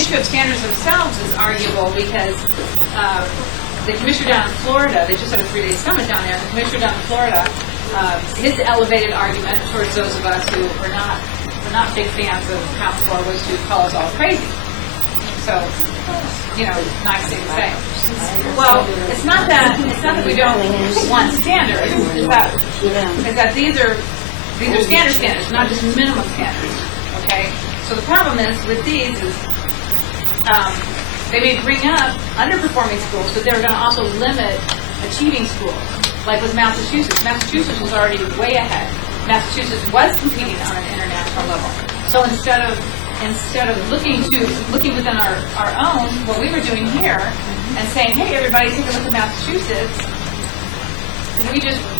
issue of standards themselves is arguable because the commissioner down in Florida, they just had a 3-day summit down there, and the commissioner down in Florida, his elevated argument towards those of us who were not big fans of Common Core was to call us all crazy. So, nice thing to say. Well, it's not that we don't want standards. It's that these are standards, not just minimum standards. Okay. So the problem is with these is they may bring up underperforming schools, but they're going to also limit achieving schools. Like with Massachusetts. Massachusetts was already way ahead. Massachusetts was competing on an international level. So instead of looking within our own, what we were doing here, and saying, hey, everybody, take a look at Massachusetts,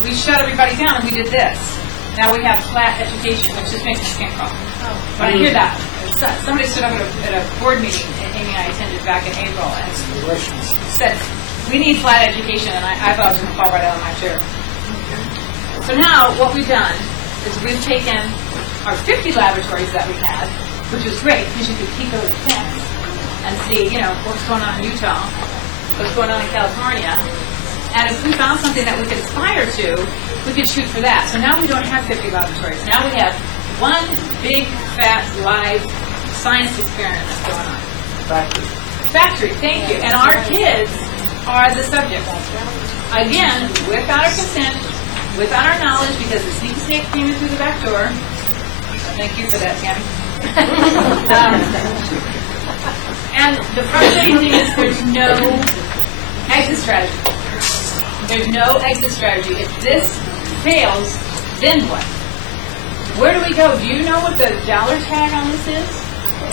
we shut everybody down and we did this. Now we have flat education, which just makes my skin crawl. When I hear that, somebody stood up at a board meeting that Amy and I attended back in April and said, we need flat education, and I thought I was going to fall right out of my chair. So now what we've done is we've taken our 50 laboratories that we had, which was great because you could peek over the fence and see, what's going on in Utah, what's going on in California. And if we found something that we could aspire to, we could shoot for that. So now we don't have 50 laboratories. Now we have one big, fat, live science experiment that's going on. Factory, thank you. And our kids are the subject. Again, without our consent, without our knowledge, because the sneak snake came in through the back door. Thank you for that, Tammy. And the frustrating thing is there's no exit strategy. There's no exit strategy. If this fails, then what? Where do we go? Do you know what the dollar tag on this is?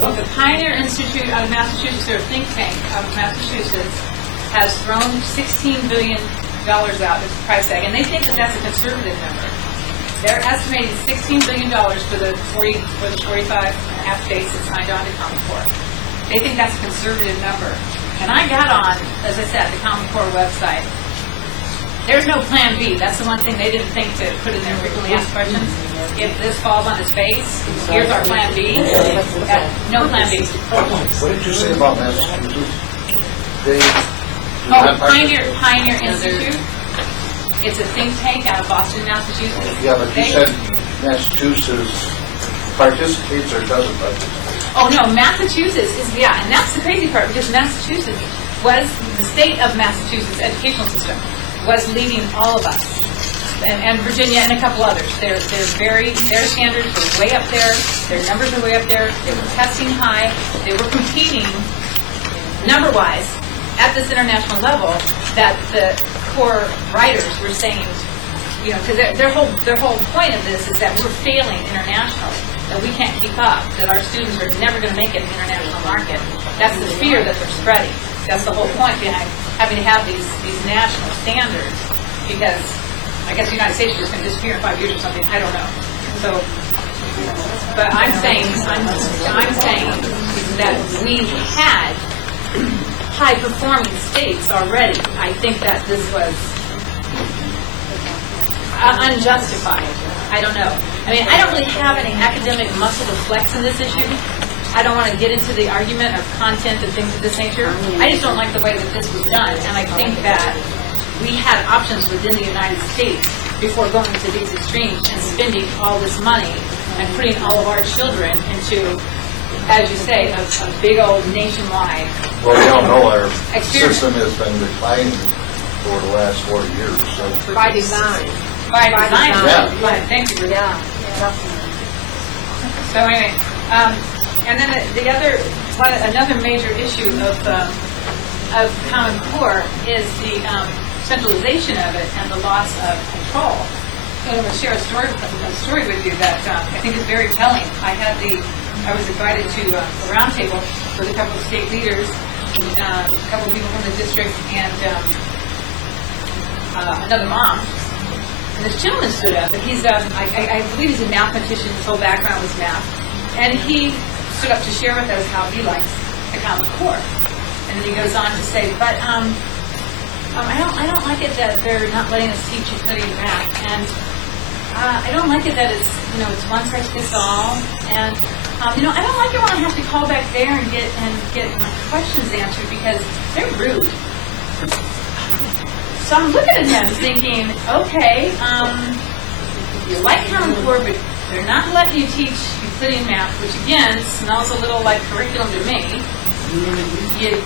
Well, the Pioneer Institute out of Massachusetts, their think tank out of Massachusetts, has thrown $16 billion out as a price tag, and they think that that's a conservative number. They're estimating $16 billion for the 45 and a half states that signed on to Common Core. They think that's a conservative number. And I got on, as I said, the Common Core website. There's no plan B. That's the one thing they didn't think to put in their frequently asked questions. If this falls on its face, here's our plan B. No plan B. What did you say about Massachusetts? Pioneer Institute. It's a think tank out of Boston, Massachusetts. Yeah, but you said Massachusetts participates or doesn't participate. Oh no, Massachusetts is, and that's the crazy part, because Massachusetts was, the state of Massachusetts educational system was leading all of us. And Virginia and a couple others. Their standards were way up there, their numbers were way up there, they were testing high, they were competing number-wise at this international level that the core writers were saying, because their whole point of this is that we're failing internationally, that we can't keep up, that our students are never going to make it in the international market. That's the fear that they're spreading. That's the whole point behind having to have these national standards, because I guess the United States is just going to disappear in 5 years or something. I don't know. So, but I'm saying that we had high-performing states already. I think that this was unjustified. I don't know. I mean, I don't really have any academic muscle to flex in this issue. I don't want to get into the argument of content and things of this nature. I just don't like the way that this was done, and I think that we had options within the United States before going to these extremes and spending all this money and putting all of our children into, as you say, a big old nationwide Well, we all know our experiment. system has been declining for the last 40 years. So By design. By design. Yeah. Right, thank you. Yeah. So anyway, and then another major issue of Common Core is the centralization of it and the loss of control. So I'm going to share a story with you that I think is very telling. I was invited to a roundtable with a couple of state leaders, a couple of people from the district, and another mom. And this gentleman stood up, and he's I believe he's a mathematician. His whole background was math, and he stood up to share with us how he likes the Common Core. And then he goes on to say, but I don't like it that they're not letting us teach and study math, and I don't like it that it's one size fits all, and I don't like it when I have to call back there and get my questions answered because they're rude. So I'm looking at them thinking, okay, you like Common Core, but they're not letting you teach Euclidean math, which again smells a little like curriculum to me. You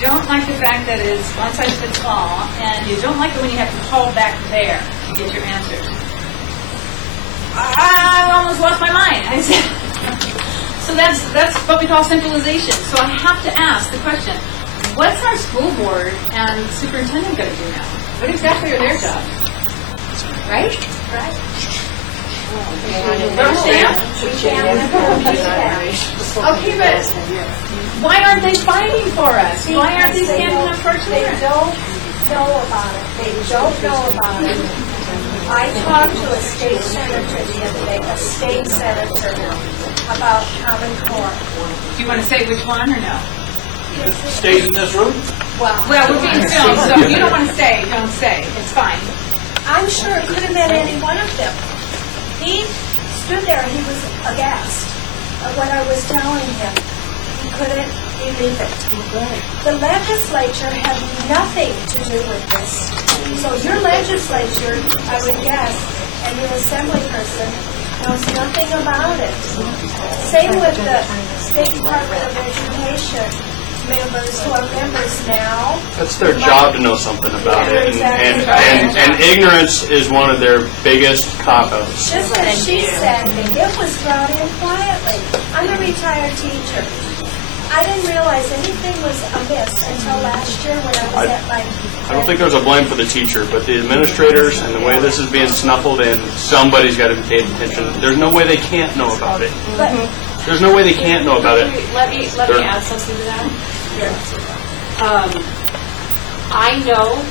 don't like the fact that it's one size fits all, and you don't like it when you have to call back there to get your answers. I almost lost my mind. I said, so that's what we call centralization. So I have to ask the question, what's our school board and superintendent going to do now? What exactly are their jobs? Right? Right. Okay, but why aren't they fighting for us? Why aren't they standing up for our children? They don't know about it. They don't know about it. I talked to a state senator the other day, about Common Core. Do you want to say which one or no? Stays in this room? Well, Well, we're being filmed, so if you don't want to say, don't say. It's fine. I'm sure it could have been any one of them. He stood there, he was aghast at what I was telling him. He couldn't believe it. The legislature had nothing to do with this. So your legislature, I would guess, and your assembly person knows nothing about it. Same with the State Department of Education members who are members now. That's their job to know something about it, and ignorance is one of their biggest cop-outs. Just as she said, it was brought in quietly. I'm a retired teacher. I didn't realize anything was amiss until last year when I was at my... I don't think there's a blame for the teacher, but the administrators and the way this is being snuffled in, somebody's got to be paying attention. There's no way they can't know about it. There's no way they can't know about it. Let me add something to that. I know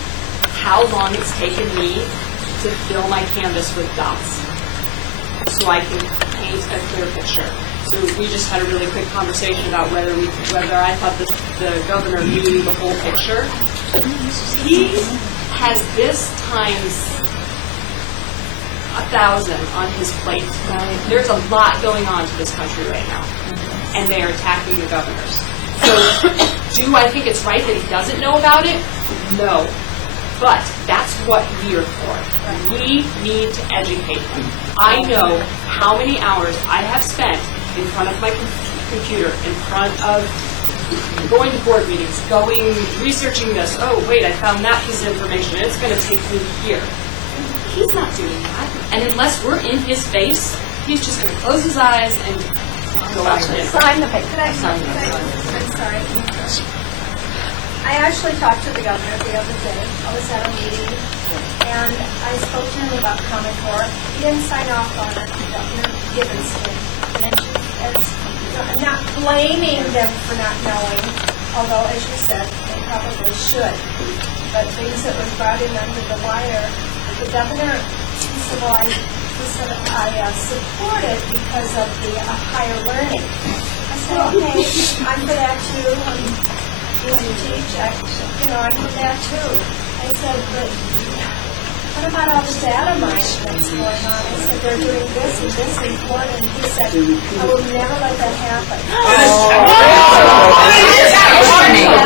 how long it's taken me to fill my canvas with dots so I can paint a clear picture. So we just had a really quick conversation about whether I thought the governor knew the whole picture. He has this times 1,000 on his plate. There's a lot going on to this country right now, and they are attacking the governors. So, do I think it's right that he doesn't know about it? No. But that's what we're for. We need to educate him. I know how many hours I have spent in front of my computer, in front of going to board meetings, researching this. Oh, wait, I found that piece of information. It's going to take me here. He's not doing that. And unless we're in his face, he's just going to close his eyes and go out to dinner. Sign the paper. I'm sorry. I actually talked to the governor the other day. I was at a meeting, and I spoke to him about Common Core. He didn't sign off on it. Governor Gibbons did. I'm not blaming them for not knowing, although, as you said, they probably should. But things that was brought in under the wire, the governor, he said, well, I support it because of the higher learning. I said, okay, I'm for that too. You want to teach? I'm for that too. I said, but what about all the data mining that's going on? I said, they're doing this and this report, and he said, I will never let that happen.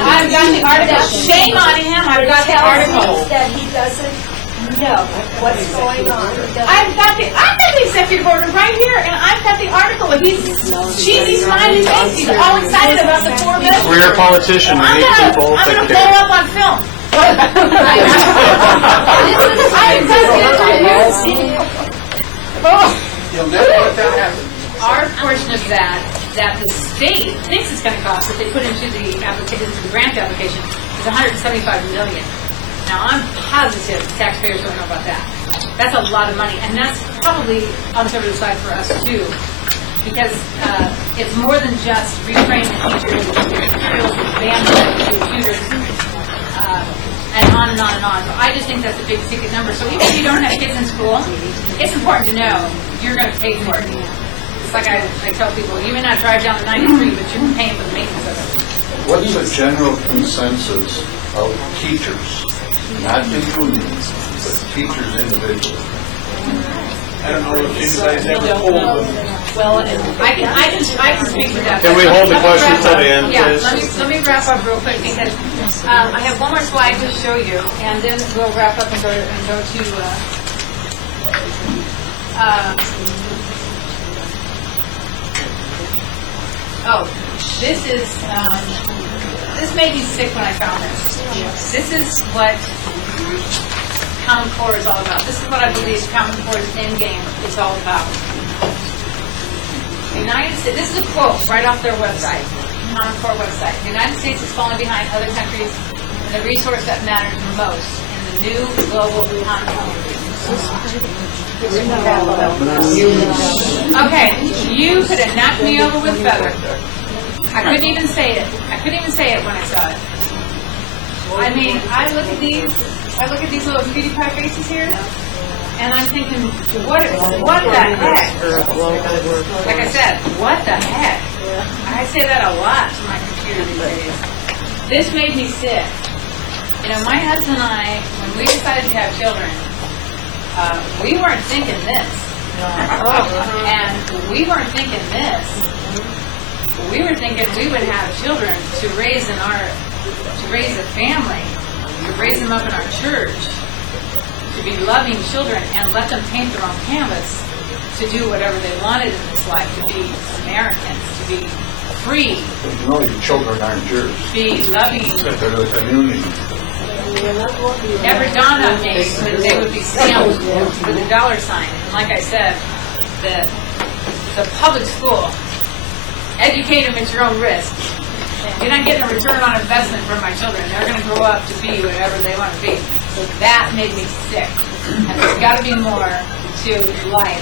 I've got the article. Shame on him. I've got the article. That he doesn't know what's going on. I've got the executive order right here, and I've got the article. He's cheesy, smiley face. He's all excited about the 4 billion. We're a politician. We need people I'm that going to care. blow up on film. You'll never let that happen. Our portion of that the state thinks it's going to cost, that they put into the application, the grant application, is $175 million. Now, I'm positive taxpayers don't know about that. That's a lot of money, and that's probably on the conservative side for us, too, because it's more than just reframing the teachers, materials, bandwidth, computers, and on and on and on. So I just think that's a big secret number. So even if you don't have kids in school, it's important to know you're going to pay for it. It's like I tell people, you may not drive down the 93, but you're paying for the maintenance of it. What's the general consensus of teachers, not the unions, but teachers individually? I don't know if you guys ever polled them. Well, and I can speak to that. Can we hold the questions till the end, Yeah, please? let me wrap up real quick because I have one more slide to show you, and then we'll wrap up and go to. This made me sick when I found this. This is what Common Core is all about. This is what I believe Common Core's end game is all about. The United States, this is a quote right off their website, Common Core website. The United States is falling behind other countries in the resource that matters most in the new global economy. Okay, you could have knocked me over with feather. I couldn't even say it. I couldn't even say it when I saw it. I mean, I look at these little cutie pie faces here, and I'm thinking, what the heck? Like I said, what the heck? I say that a lot to my computer these days. This made me sick. You know, my husband and I, when we decided to have children, we weren't thinking this. And we weren't thinking this. We were thinking we would have children to raise a family, to raise them up in our church, to be loving children and let them paint their own canvas, to do whatever they wanted in this life, to be Americans, to be free, But you know your children aren't yours. to be loving. They're the community. Never dawned on me that they would be stamped with a dollar sign. And like I said, the public school, educate them at your own risk. You're not getting a return on investment from my children. They're going to grow up to be whatever they want to be. So that made me sick. And there's got to be more to life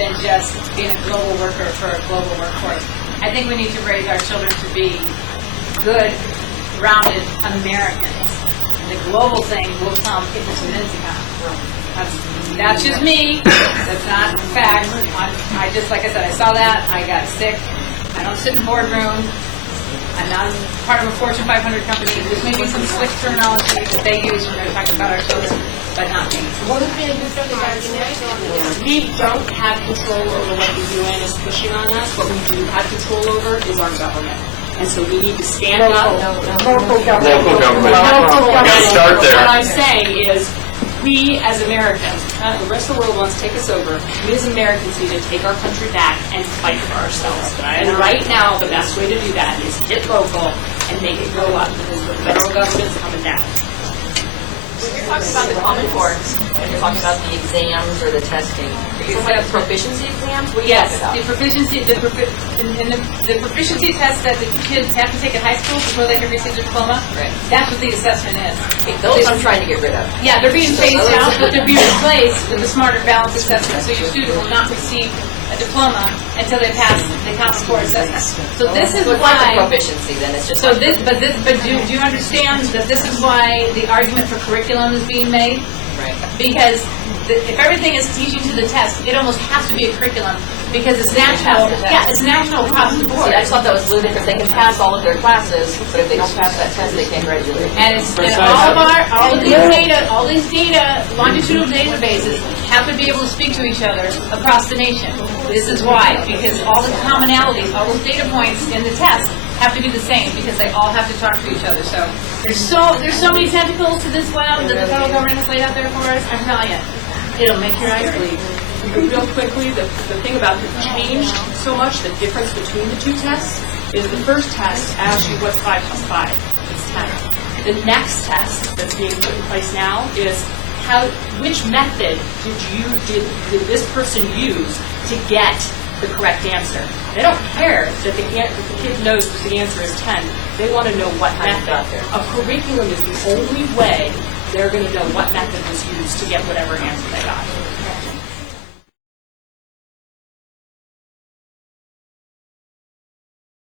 than just being a global worker for a global workforce. I think we need to raise our children to be good, rounded Americans. The global thing will come if it's meant to come. That's just me. That's not fact. I just, like I said, I saw that. I got sick. I don't sit in boardroom. I'm not part of a Fortune 500 company. There's maybe some slick terminology that they use when they're talking about our children, but not me. we don't have control over what the UN is pushing on us. What we do have control over is our government. And so we need to stand up. Local government. Gotta start there. What I'm saying is, we as Americans, the rest of the world wants to take us over. We as Americans need to take our country back and fight for ourselves. And right now, the best way to do that is get local and make it go up because the federal government's coming down. When you're talking about the Common Core, and you're talking about the exams or the testing, are you talking about proficiency exams? What are you Yes, talking the proficiency test that the kids have to take in high school before they can receive their diploma. Right. That's what the assessment is. Okay, those I'm trying to get rid of. Yeah, they're being phased out, but they're being replaced with the smarter balanced assessment. So your student will not receive a diploma until they pass the Common Core assessment. So this is So it's like the why. proficiency then, it's just So like but do you understand that this is why the argument for curriculum is being made? right. Because if everything is teaching to the test, it almost has to be a curriculum because it's national. Yeah, it's national across the board. See, I just thought that was a little different. They can pass all of their classes, but if they don't pass that test, they can't graduate. And all of these data, longitudinal databases have to be able to speak to each other across the nation. This is why, because all the commonalities, all those data points in the test have to be the same because they all have to talk to each other. So there's so many tentacles to this web that the federal government has laid out there for us. I'm telling you, it'll make your eyes bleed. Real quickly, the thing about the changed so much, the difference between the two tests, is the first test asks you what's 5 plus 5. It's 10. The next test that's being put in place now is which method did this person use to get the correct answer. They don't care that the kid knows that the answer is 10. They want to know what method. A curriculum is the only way they're going to know what method was used to get whatever answer they got.